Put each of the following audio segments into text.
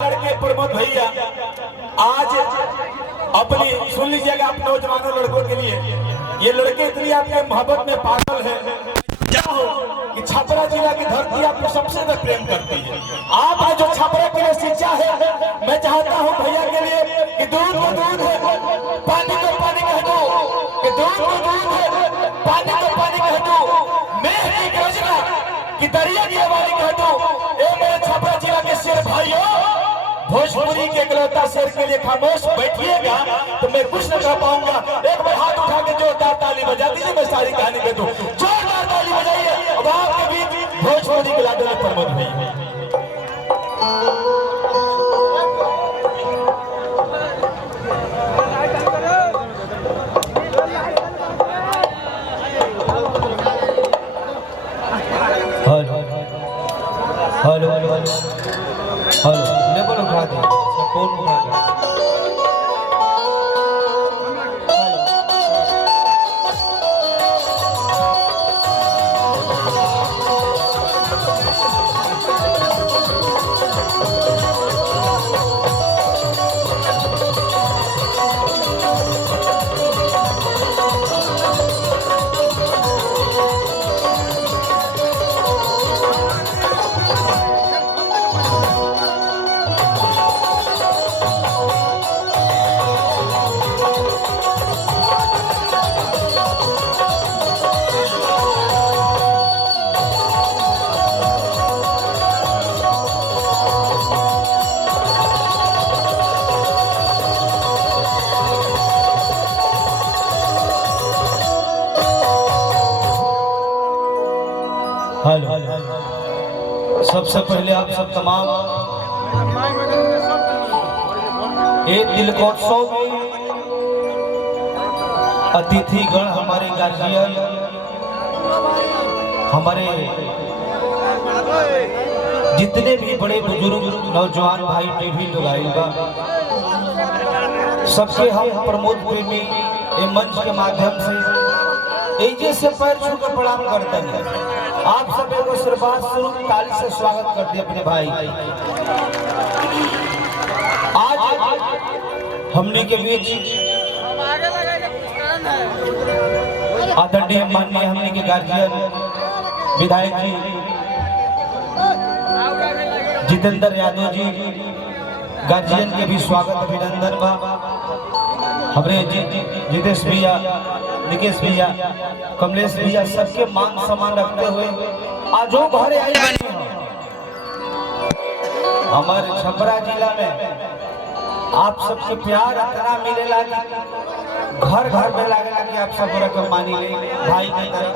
लड़के प्रमोद भैया आज अपनी सुन लीजिएगा आप नौजवानों लड़कों के लिए, ये लड़के इतनी आपके मोहब्बत में पागल है कि छपरा जिला की धरती आपको सबसे ज्यादा प्रेम करती है। आपने जो छपरा के लिए सींचा है, मैं चाहता हूं भैया के लिए कि दूध को दूध है, पानी को पानी कह दो, कि दूध को दूध है, पानी को पानी कह दो, मैं की योजना कि दरिया की आवाज़ कह दो। ए मेरे छपरा जिला के शेर भाइयों, भोजपुरी के इकलौता शेर के लिए खामोश बैठिएगा तो मैं कुछ न कह पाऊंगा। एक बार हाथ उठा के जोरदार ताली बजा दीजिए, मैं सारी कहानी कह दूं। जोरदार ताली बजाइए। अब आपके बीच भोजपुरी के लाडले प्रमोद भैया। हेलो हेलो हेलो लेवल उठा दे, फोन उठा दे। हेलो, सबसे पहले आप सब तमाम एक तिलकोत्सव में अतिथिगण, हमारे गार्जियन, हमारे जितने भी बड़े बुजुर्ग नौजवान भाई टीवी लोग आए बा, सबके हम प्रमोद प्रेमी मंच के माध्यम से एजे से पैर छू कर प्रणाम करते हैं। आप सब एगो शुरुआत शुरू ताली से स्वागत करते अपने भाई। आज हमने के बीच आदरणीय माननीय हमने के गार्जियन विधायक जी जितेंद्र यादव जी, गार्जियन के भी स्वागत अभिनंदन बा। हमारे जितेश भैया, निकेश भैया, कमलेश भैया, सबके मान सम्मान रखते हुए आज वो घर आई बने हमारे छपरा जिला में आप सबके प्यार इतना मिलेला कि घर घर में लागेला कि आप सब रकम मानी ले भाई की तरह,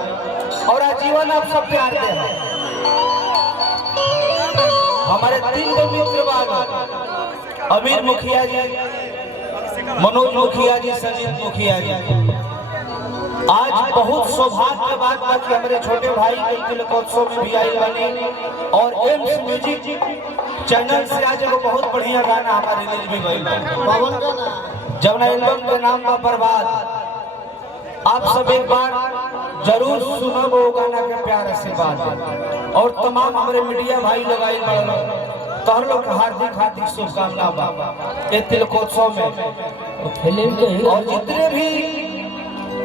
और आजीवन आप सब प्यार दे हैं। हमारे 3 गो मित्र बाग, अमीर मुखिया जी, मनोज मुखिया जी, संजीत मुखिया जी, आज बहुत सौभाग्य की बात है कि हमारे छोटे भाई के तिलकोत्सव में भी आई बनी, और एम्स म्यूजिक चैनल से आज एक बहुत बढ़िया गाना हमारा रिलीज भी हुआ, जब ना एल्बम का नाम था बर्बाद। आप सब एक बार जरूर सुनो वो गाना के प्यार आशीर्वाद, और तमाम हमारे मीडिया भाई लोग आई बड़े तोहर लोग हार्दिक हार्दिक शुभकामना बा ये तिलकोत्सव में। और जितने भी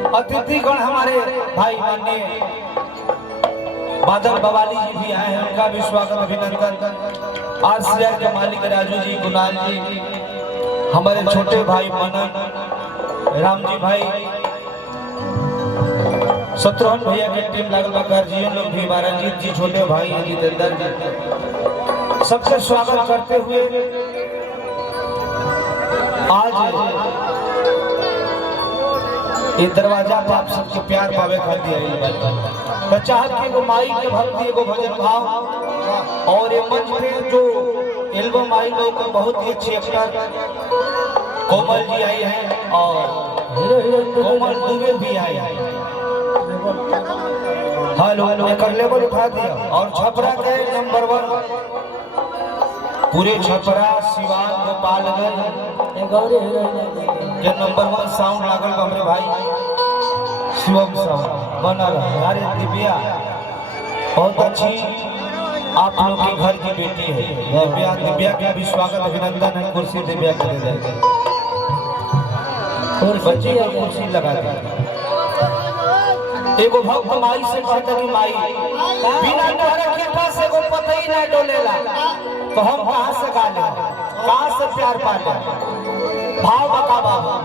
अतिथिगण हमारे भाई माननीय बादल बवाली जी भी आए हैं, उनका भी स्वागत अभिनंदन। आरसीआर के मालिक राजू जी, कुणाल जी, हमारे छोटे भाई मनन, राम जी भाई, शत्रुघ्न भैया की टीम लागल गार्जियन लोग भी, रंजीत जी छोटे भाई हैं, जितेंद्र जी, सबका स्वागत करते हुए आज ये दरवाजा पर आप सबके प्यार पावे खाती है तो चाहत के एगो माई के भक्ति, एगो भजन भाव, और ये मंच पे जो एल्बम आई लोग बहुत ही अच्छी एक्टर कोमल जी आई हैं, और कोमल दुबे भी आई है। हेलो एक लेवल उठा दिया। और छपरा के नंबर 1 पूरे छपरा, सिवान, गोपालगंज के नंबर 1 साउंड लागल हमरे भाई शिवम साउंड बनल। अरे दिव्या बहुत अच्छी आप लोग के घर की बेटी है दिव्या। दिव्या का भी स्वागत अभिनंदन है। कुर्सी दिव्या के दे जाएगा और बच्ची को कुर्सी लगा दे। एगो भक्त माई से कहता कि माई बिना तोहरा कृपा से को पता ही ना डोलेला तो हम कहां से गा ले, कहां से प्यार पा ले। भाव बता बाबा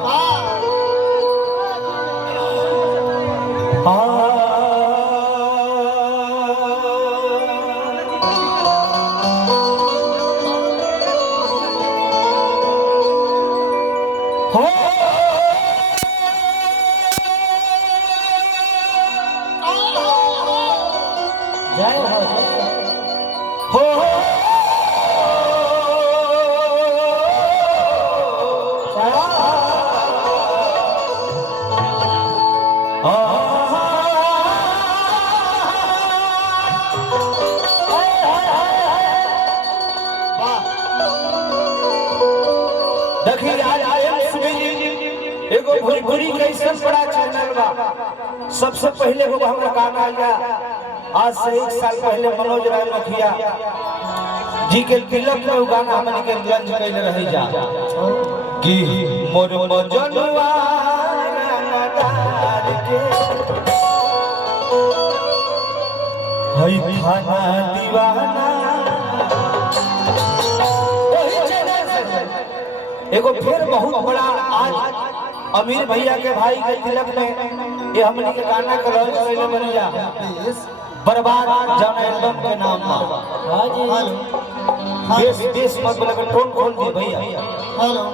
जय हो देखिए एगो भोजपुरी कैसे बड़ा चैनल बा। सबसे पहले वो हमारा गाना आया आज से 1 साल पहले मनोज राय मुखिया जी के तिलक में गाना हमन के लंच कैले रही जा कि मोर मजनुआ रंगदार के हई खाना दीवाना। वही चैनल से एगो फिर बहुत बड़ा आज अमीर भैया के भाई के तिलक में ये हमन के गाना के लंच कैले बनी जा बर्बाद जन एल्बम के नाम पर देश मत बोले टोन खोल दे भैया। हेलो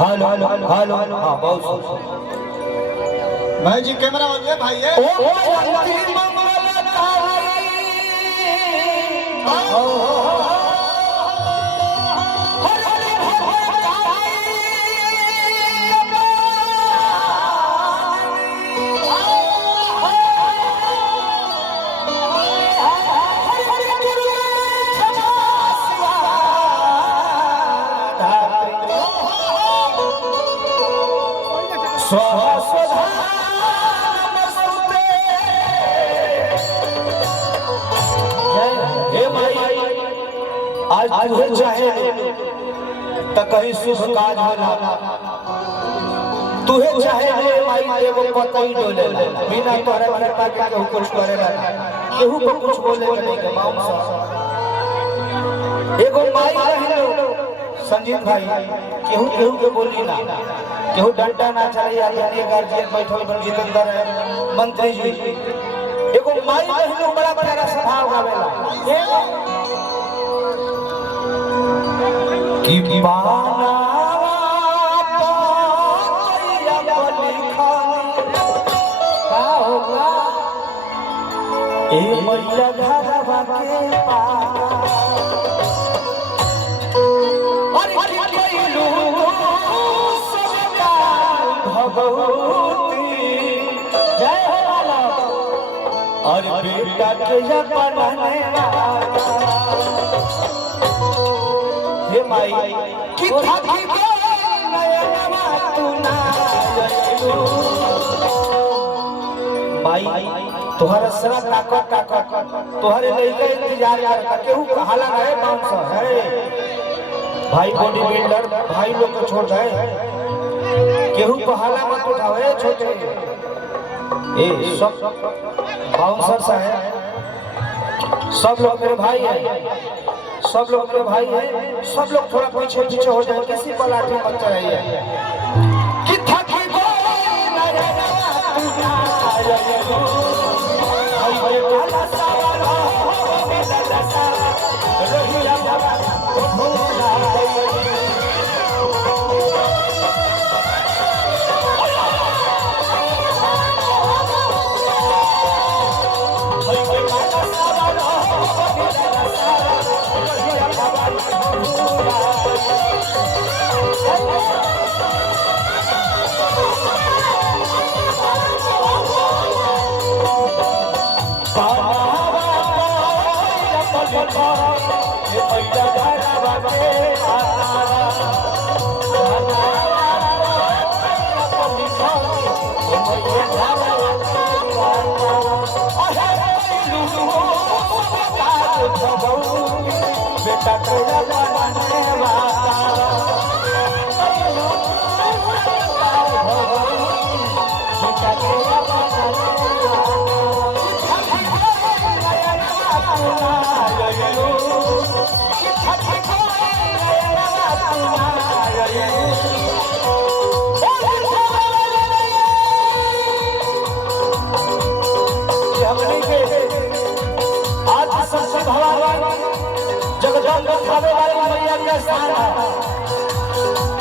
हेलो हेलो हेलो हां बहुत भाई जी कैमरा ऑन है भाई है। ओ मंगल आज तुहे चाहे त कहीं शुभ काज होला तुहे चाहे रे माई एगो पतई डोले बिना तोहरा कृपा के केहू कुछ करेला केहू को कुछ बोले नहीं के बाउंस एगो माई रहिलो संजीत भाई केहू केहू के बोली ना केहू डंडा ना चले या ये गार्जियन बैठल बन जितेंद्र है मंत्री जी एगो माई रहिलो बड़ा बड़ा स्वभाव गावेला कि बाना पाया लिखा का होगा ए मैया घरवा के पाना अरे कइलू सबका भगवती जय हो वाला और बेटा के अपनाने हे माई कि थाकी नयनमा तू ना आइलू माई तोहरा सरा ताकत तोहरे लइका इंतजार करता केहू कहाला रहे बाउंस है भाई बॉडी बिल्डर भाई लोग को छोड़ दे केहू कहाला मत उठावे छोटे ए सब बाउंसर सा है सब लोग मेरे भाई है सब लोग मेरे भाई हैं सब लोग थोड़ा पीछे पीछे हो जाए किसी पर लाठी मत चढ़ाइए कि थकी टकरा बनाने वाला जगदम्ब खावे वाली मैया के स्थान है।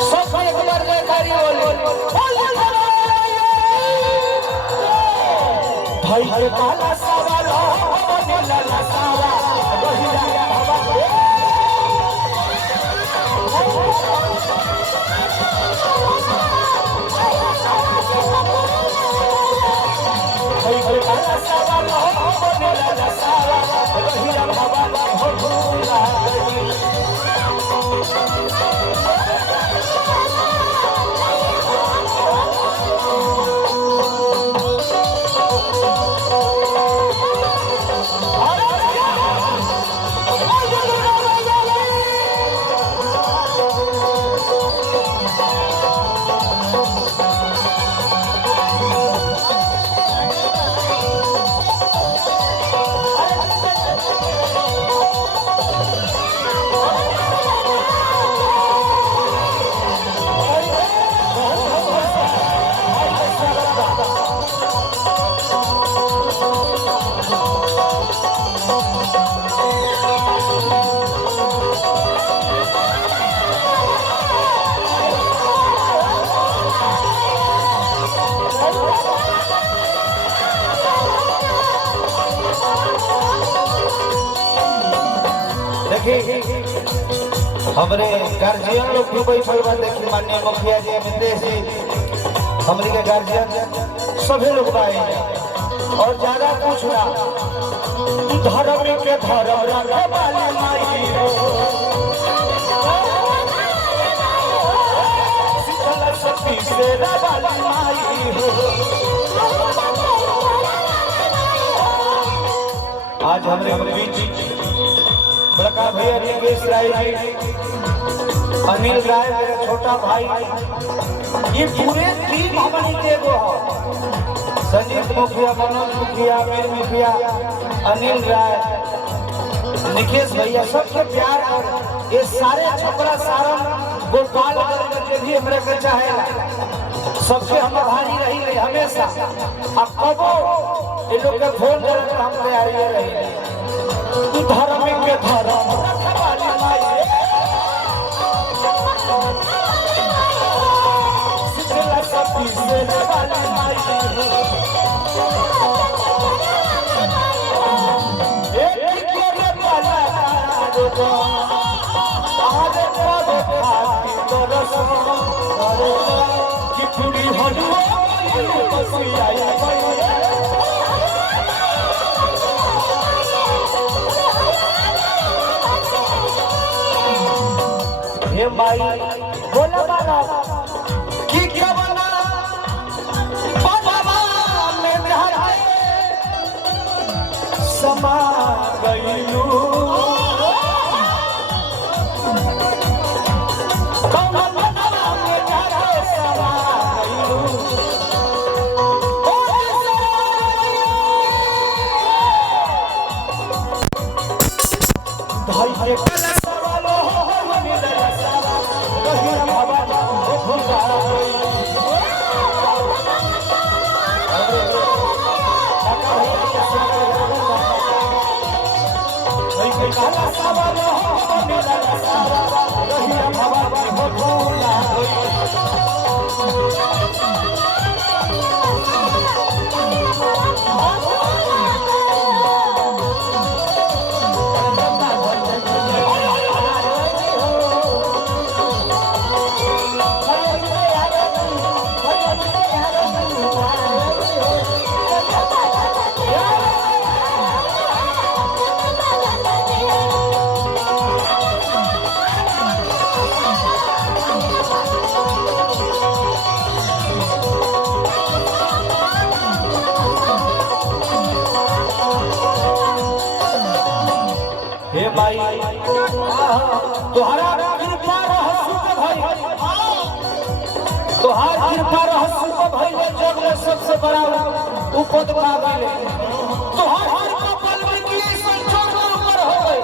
सब एक बार जयकारी बोले भाई के काला सावा लो नीला सावा वही राजा हवा भाई के काला सावा लो नीला सावा वही राजा हवा हो भूला हमारे गार्जियन लोग भी बैठल बा। देखिए माननीय मुखिया जी मितेश जी हमारे के गार्जियन सभी लोग आए और ज्यादा कुछ ना धर्म के धर्म रखे वाली माई हो शीतल शक्ति से वाली माई हो। आज हमारे बीच बड़का भैया निकेश राय जी अनिल राय मेरा छोटा भाई ये पूरे टीम हमारी के वो संजीत मुखिया मनोज मुखिया अमीर मुखिया अनिल राय निकेश भैया सबके प्यार और ये सारे छपरा सारन गोपाल के भी हमारे के चाहे सबसे हम भारी रही हमेशा। अब कबो ये लोग के फोन कर हम तैयारी रही धर्म के धर्म वाली माई शीतला शक्ति से वाली माई एक के वाला जो आज पद खाती तरस कि पूरी हलवा बसिया ये माई बोला बाला कि क्या बना बाबा में जहां समा गईलू बाबा में जहां समा गईलू भाई के कला सवालो काला सावा हो नीला सावा रहिया भवा हो भूला तोहरा कृपा रहसु के भाई तोहार कृपा रहसु के भाई जग में सबसे बड़ा उपद पा गए तोहार कृपा पल में किए संचोर में ऊपर हो गए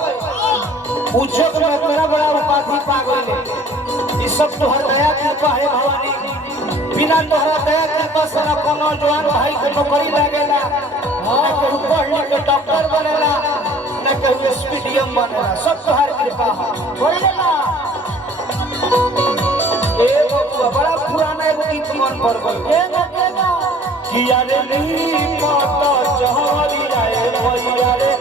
उजग में बड़ा बड़ा उपाधि पा गए ये सब तोहर दया कृपा है भवानी बिना तोहरा दया कृपा से ना कोनो जवान भाई के नौकरी लगेला ना केहू पढ़ लिख के डॉक्टर बनेला ना केहू एसपीडीएम बनेला सब तोहर कृपा है बोलेला ए बबुआ बड़ा पुराना एगो गीत मन पर गई किया रे नहीं पता जहरी आए भैया रे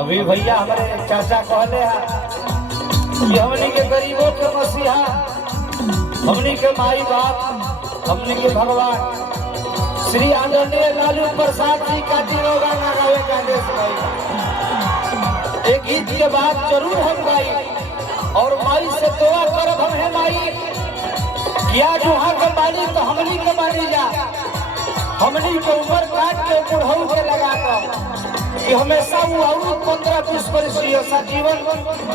अभी भैया हमारे चाचा कहले कि हमनी के गरीबों के मसीहा हमनी के माई बाप हमनी के भगवान श्री आदरणीय लालू प्रसाद जी का दिनोगा ना गावे का देश भाई एक गीत के बाद जरूर हम गाई और माई से दुआ करब हम है माई किया जो वहाँ के मानी तो हमनी के मानी जा हमनी के उम्र काट के बुढ़ऊ के लगा कर कि हमेशा वो और 15-20 वर्ष ऐसा जीवन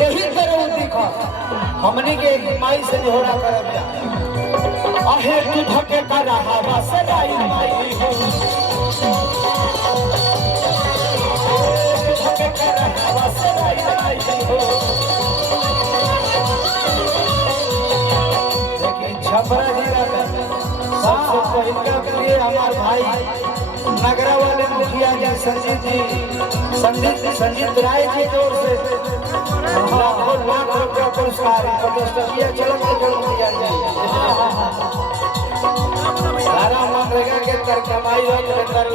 यही तरह दिखा हमनी के माई से झोड़ा करब जा आहे तू धके का रहा बस राई माई हो धके का रहा बस राई माई हो देखिए छपरा जिला में सबसे पहले के लिए हमारे भाई नगरा वाले मुखिया जी संजीत राय जी की ओर से लाखों लाख रुपया पुरस्कार चलो मुखिया जी सारा मनरेगा के कर कमाई कर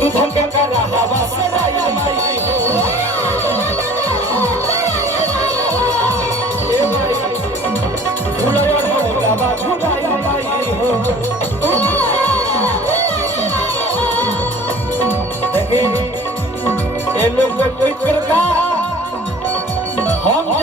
तू धमके कर रहा बस राई माई हो देखिए ये लोग कोई